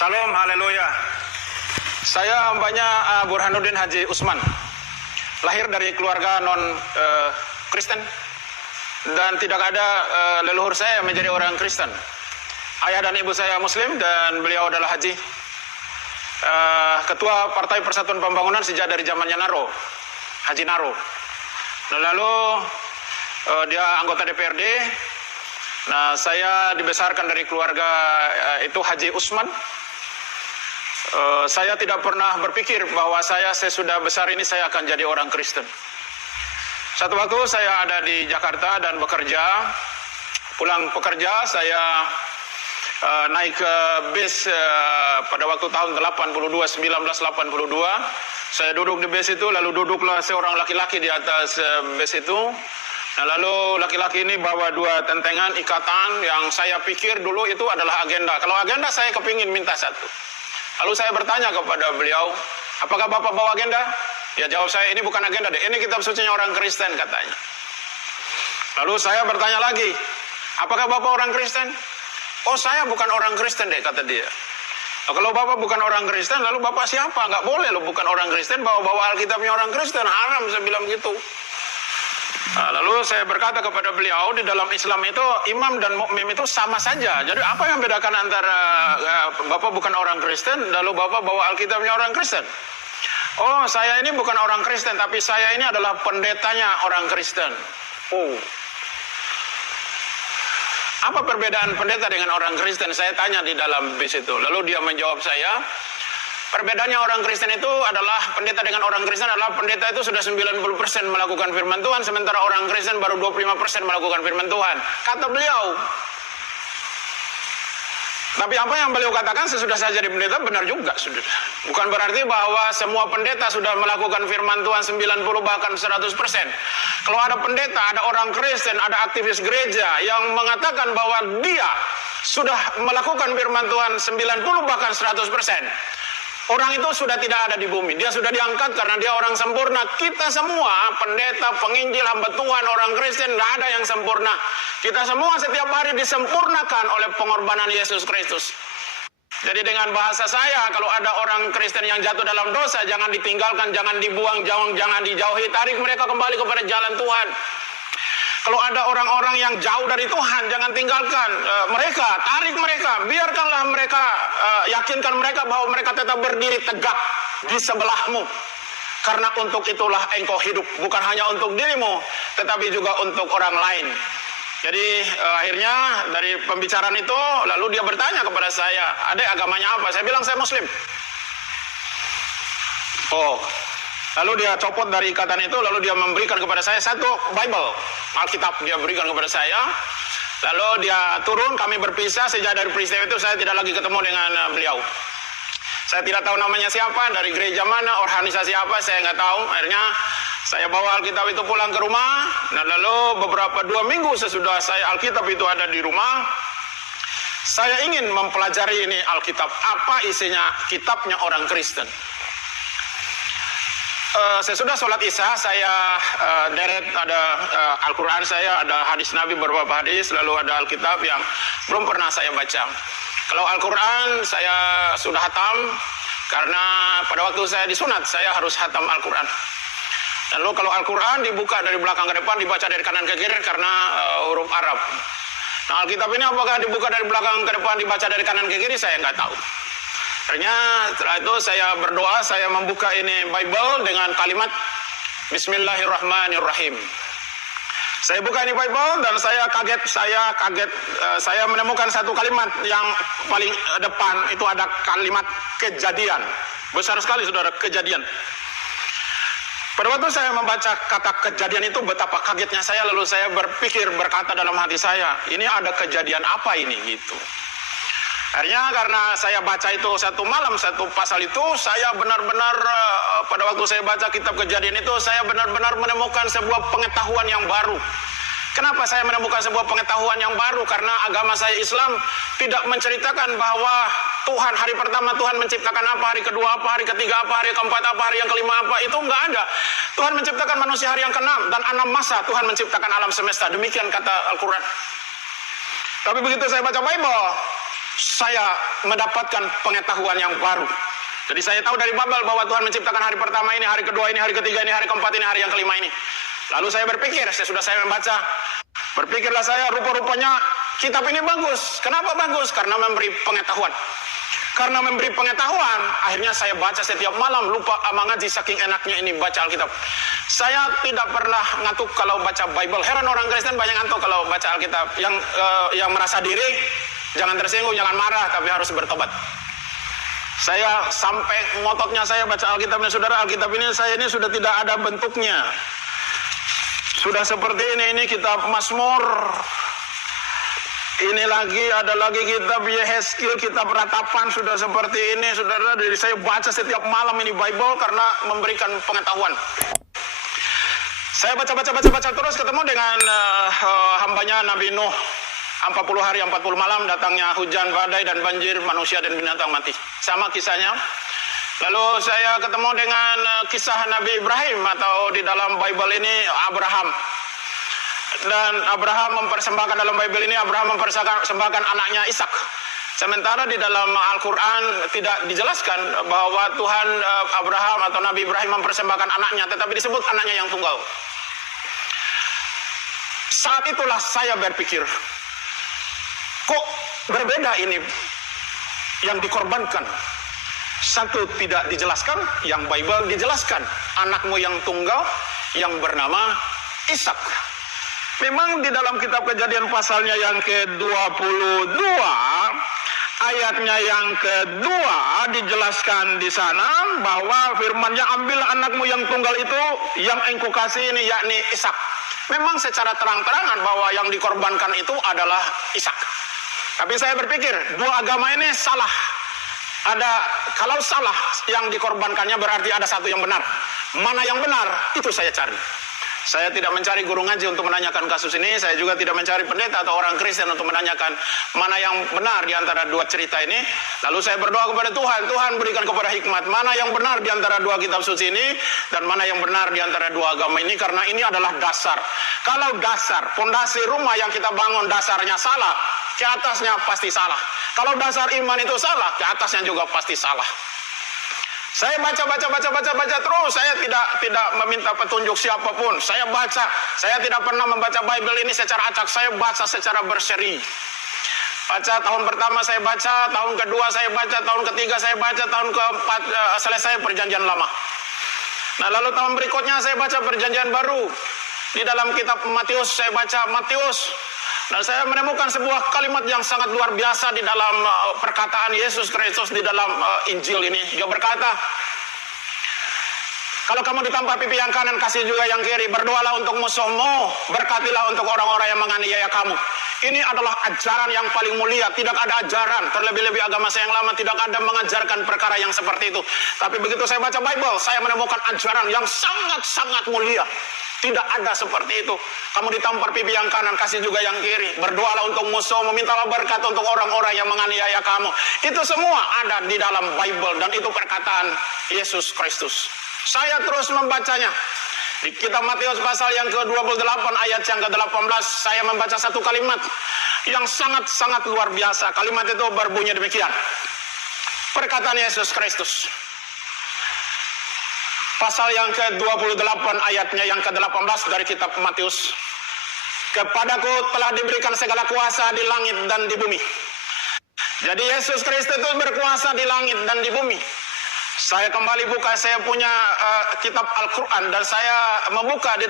Salam, haleluya. Saya hambanya Burhanuddin Haji Usman. Lahir dari keluarga non-Kristen dan tidak ada leluhur saya yang menjadi orang Kristen. Ayah dan ibu saya Muslim dan beliau adalah Haji. Ketua Partai Persatuan Pembangunan sejak dari zamannya Naro, Haji Naro. Lalu dia anggota DPRD. Nah, saya dibesarkan dari keluarga itu Haji Usman. Saya tidak pernah berpikir bahwa saya sesudah besar ini saya akan jadi orang Kristen. Satu waktu saya ada di Jakarta dan bekerja. Pulang bekerja saya naik ke bis pada waktu tahun 1982. Saya duduk di bis itu, lalu duduklah seorang laki-laki di atas bis itu. Nah, lalu laki-laki ini bawa dua tentengan ikatan yang saya pikir dulu itu adalah agenda. Kalau agenda saya kepingin minta satu. Lalu saya bertanya kepada beliau, apakah Bapak bawa agenda? Ya, jawab saya, ini bukan agenda deh, ini kitab sucinya orang Kristen katanya. Lalu saya bertanya lagi, apakah Bapak orang Kristen? Oh, saya bukan orang Kristen deh, kata dia. Nah, kalau Bapak bukan orang Kristen, lalu Bapak siapa? Nggak boleh loh bukan orang Kristen, bawa Alkitabnya orang Kristen, haram, saya bilang gitu. Nah, lalu saya berkata kepada beliau, di dalam Islam itu imam dan mukmin itu sama saja. Jadi apa yang membedakan antara Bapak bukan orang Kristen, lalu Bapak bawa Alkitabnya orang Kristen? Oh, saya ini bukan orang Kristen, tapi saya ini adalah pendetanya orang Kristen. Oh, apa perbedaan pendeta dengan orang Kristen? Saya tanya di dalam bis itu. Lalu dia menjawab saya, perbedaannya orang Kristen itu adalah pendeta dengan orang Kristen adalah pendeta itu sudah 90% melakukan firman Tuhan, sementara orang Kristen baru 25% melakukan firman Tuhan. Kata beliau. Tapi apa yang beliau katakan sesudah saya jadi pendeta benar juga, saudara. Bukan berarti bahwa semua pendeta sudah melakukan firman Tuhan 90 bahkan 100%. Kalau ada pendeta, ada orang Kristen, ada aktivis gereja yang mengatakan bahwa dia sudah melakukan firman Tuhan 90 bahkan 100%. Orang itu sudah tidak ada di bumi. Dia sudah diangkat karena dia orang sempurna. Kita semua, pendeta, penginjil, hamba Tuhan, orang Kristen, tidak ada yang sempurna. Kita semua setiap hari disempurnakan oleh pengorbanan Yesus Kristus. Jadi dengan bahasa saya, kalau ada orang Kristen yang jatuh dalam dosa, jangan ditinggalkan, jangan dibuang, jangan dijauhi. Tarik mereka kembali kepada jalan Tuhan. Kalau ada orang-orang yang jauh dari Tuhan, jangan tinggalkan mereka, tarik mereka, biarkanlah mereka, yakinkan mereka bahwa mereka tetap berdiri tegak di sebelahmu. Karena untuk itulah engkau hidup, bukan hanya untuk dirimu, tetapi juga untuk orang lain. Jadi akhirnya dari pembicaraan itu, lalu dia bertanya kepada saya, adek agamanya apa? Saya bilang saya Muslim. Oh. Lalu dia copot dari ikatan itu, lalu dia memberikan kepada saya satu Bible, Alkitab dia berikan kepada saya. Lalu dia turun, kami berpisah. Sejak dari peristiwa itu saya tidak lagi ketemu dengan beliau. Saya tidak tahu namanya siapa, dari gereja mana, organisasi apa, saya nggak tahu. Akhirnya saya bawa Alkitab itu pulang ke rumah. Nah, lalu beberapa 2 minggu sesudah saya Alkitab itu ada di rumah, saya ingin mempelajari ini Alkitab. Apa isinya kitabnya orang Kristen? Sesudah sholat isya saya deret ada Al-Quran saya, ada hadis Nabi beberapa hadis, lalu ada Alkitab yang belum pernah saya baca. Kalau Al-Quran saya sudah hatam, karena pada waktu saya disunat saya harus hatam Al-Quran. Lalu kalau Al-Quran dibuka dari belakang ke depan, dibaca dari kanan ke kiri karena huruf Arab. Nah, Alkitab ini apakah dibuka dari belakang ke depan, dibaca dari kanan ke kiri, saya nggak tahu. Akhirnya setelah itu saya berdoa, saya membuka ini Bible dengan kalimat Bismillahirrahmanirrahim. Saya buka ini Bible dan saya kaget, saya menemukan satu kalimat yang paling depan, itu ada kalimat kejadian. Besar sekali saudara, kejadian. Pada waktu saya membaca kata kejadian itu, betapa kagetnya saya, lalu saya berkata dalam hati saya, ini ada kejadian apa ini gitu. Akhirnya karena saya baca itu satu malam, satu pasal itu, saya benar-benar pada waktu saya baca kitab kejadian itu, saya benar-benar menemukan sebuah pengetahuan yang baru. Kenapa saya menemukan sebuah pengetahuan yang baru? Karena agama saya Islam tidak menceritakan bahwa Tuhan hari pertama Tuhan menciptakan apa, hari kedua apa, hari ketiga apa, hari keempat apa, hari yang kelima apa, itu enggak ada. Tuhan menciptakan manusia hari yang ke-6 dan 6 masa Tuhan menciptakan alam semesta. Demikian kata Al-Quran. Tapi begitu saya baca Bible, saya mendapatkan pengetahuan yang baru. Jadi saya tahu dari Babel bahwa Tuhan menciptakan hari pertama ini, hari kedua ini, hari ketiga ini, hari keempat ini, hari yang kelima ini. Lalu saya berpikir, sesudah saya membaca, berpikirlah saya, rupa-rupanya kitab ini bagus. Kenapa bagus? Karena memberi pengetahuan. Karena memberi pengetahuan, akhirnya saya baca setiap malam, lupa ngaji saking enaknya ini baca Alkitab. Saya tidak pernah ngantuk kalau baca Bible. Heran orang Kristen banyak ngantuk kalau baca Alkitab. Yang merasa diri, jangan tersinggung, jangan marah, tapi harus bertobat. Saya sampai ngototnya saya baca Alkitabnya, saudara. Alkitab ini saya ini sudah tidak ada bentuknya. Sudah seperti ini kitab Mazmur. Ini lagi, ada lagi kitab Yehezkiel, kitab Ratapan, sudah seperti ini, saudara. Jadi saya baca setiap malam ini Bible karena memberikan pengetahuan. Saya baca terus ketemu dengan hambanya Nabi Nuh. 40 hari 40 malam datangnya hujan, badai, dan banjir, manusia dan binatang mati. Sama kisahnya. Lalu saya ketemu dengan kisah Nabi Ibrahim, atau di dalam Bible ini Abraham. Dan Abraham mempersembahkan, dalam Bible ini Abraham mempersembahkan anaknya Ishak. Sementara di dalam Al-Quran tidak dijelaskan bahwa Tuhan Abraham atau Nabi Ibrahim mempersembahkan anaknya, tetapi disebut anaknya yang tunggal. Saat itulah saya berpikir, kok berbeda ini yang dikorbankan. Satu tidak dijelaskan, yang Bible dijelaskan. Anakmu yang tunggal yang bernama Ishak. Memang di dalam kitab Kejadian pasalnya yang ke-22, ayatnya yang kedua dijelaskan di sana bahwa firman-Nya, ambil anakmu yang tunggal itu yang engkau kasih ini, yakni Ishak. Memang secara terang-terangan bahwa yang dikorbankan itu adalah Ishak. Tapi saya berpikir dua agama ini salah. Kalau salah yang dikorbankannya berarti ada satu yang benar. Mana yang benar? Itu saya cari. Saya tidak mencari guru ngaji untuk menanyakan kasus ini. Saya juga tidak mencari pendeta atau orang Kristen untuk menanyakan mana yang benar di antara dua cerita ini. Lalu saya berdoa kepada Tuhan. Tuhan berikan kepada hikmat. Mana yang benar di antara dua kitab suci ini. Dan mana yang benar di antara dua agama ini. Karena ini adalah dasar. Kalau dasar, fondasi rumah yang kita bangun dasarnya salah, ke atasnya pasti salah. Kalau dasar iman itu salah, ke atasnya juga pasti salah. Saya baca terus. Saya tidak meminta petunjuk siapapun. Saya baca. Saya tidak pernah membaca Bible ini secara acak. Saya baca secara berseri. Baca tahun pertama saya baca, tahun kedua saya baca, tahun ketiga saya baca, tahun keempat selesai Perjanjian Lama. Nah, lalu tahun berikutnya saya baca Perjanjian Baru. Di dalam kitab Matius saya baca Matius. Dan saya menemukan sebuah kalimat yang sangat luar biasa di dalam perkataan Yesus Kristus di dalam Injil ini. Dia berkata, kalau kamu ditampar pipi yang kanan, kasih juga yang kiri. Berdoalah untuk musuhmu, berkatilah untuk orang-orang yang menganiaya kamu. Ini adalah ajaran yang paling mulia. Tidak ada ajaran, terlebih-lebih agama saya yang lama tidak ada mengajarkan perkara yang seperti itu. Tapi begitu saya baca Bible, saya menemukan ajaran yang sangat-sangat mulia. Tidak ada seperti itu. Kamu ditampar pipi yang kanan, kasih juga yang kiri. Berdoalah untuk musuh, memintalah berkat untuk orang-orang yang menganiaya kamu. Itu semua ada di dalam Bible, dan itu perkataan Yesus Kristus. Saya terus membacanya. Di kitab Matius pasal yang ke-28 ayat yang ke-18, saya membaca satu kalimat yang sangat-sangat luar biasa. Kalimat itu berbunyi demikian. Perkataan Yesus Kristus. Pasal yang ke-28 ayatnya yang ke-18 dari kitab Matius. Kepadaku telah diberikan segala kuasa di langit dan di bumi. Jadi Yesus Kristus itu berkuasa di langit dan di bumi. Saya kembali buka, saya punya kitab Al-Quran, dan saya membuka di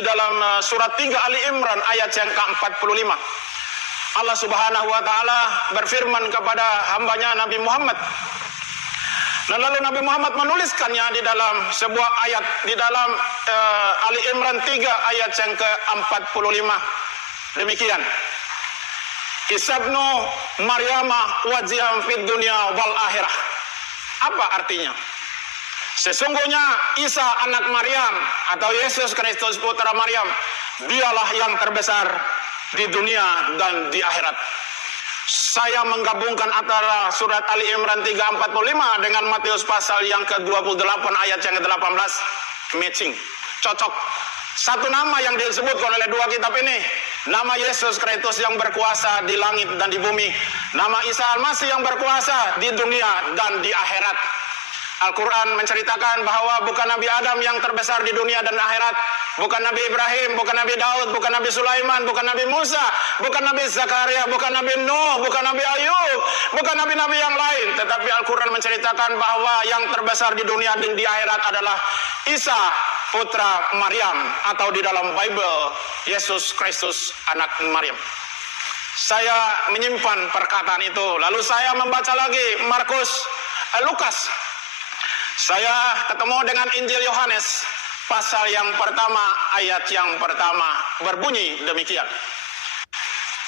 dalam surat 3 Ali Imran ayat yang ke-45. Allah Subhanahu wa Ta'ala berfirman kepada hambanya Nabi Muhammad. Dan lalu Nabi Muhammad menuliskannya di dalam sebuah ayat di dalam Ali Imran 3 ayat yang ke-45. Demikian. Isabnu Maryama wajiham fid dunya wal akhirah. Apa artinya? Sesungguhnya Isa anak Maryam atau Yesus Kristus putra Maryam, dialah yang terbesar di dunia dan di akhirat. Saya menggabungkan antara surat Ali Imran 3:45 dengan Matius pasal yang ke-28 ayat yang ke-18. Matching, cocok. Satu nama yang disebutkan oleh dua kitab ini, nama Yesus Kristus yang berkuasa di langit dan di bumi. Nama Isa Al-Masih yang berkuasa di dunia dan di akhirat. Al-Quran menceritakan bahwa bukan Nabi Adam yang terbesar di dunia dan akhirat, bukan Nabi Ibrahim, bukan Nabi Daud, bukan Nabi Sulaiman, bukan Nabi Musa, bukan Nabi Zakaria, bukan Nabi Nuh, bukan Nabi Ayub, bukan nabi-nabi yang lain. Tetapi Al-Quran menceritakan bahwa yang terbesar di dunia dan di akhirat adalah Isa putra Maryam, atau di dalam Bible Yesus Kristus anak Maryam. Saya menyimpan perkataan itu, lalu saya membaca lagi Lukas. Saya ketemu dengan Injil Yohanes pasal yang pertama, ayat yang pertama berbunyi demikian.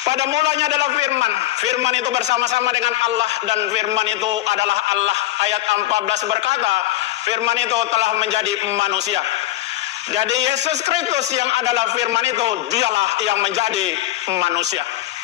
Pada mulanya adalah firman. Firman itu bersama-sama dengan Allah, dan firman itu adalah Allah. Ayat 14 berkata, firman itu telah menjadi manusia. Jadi Yesus Kristus yang adalah firman itu, dialah yang menjadi manusia.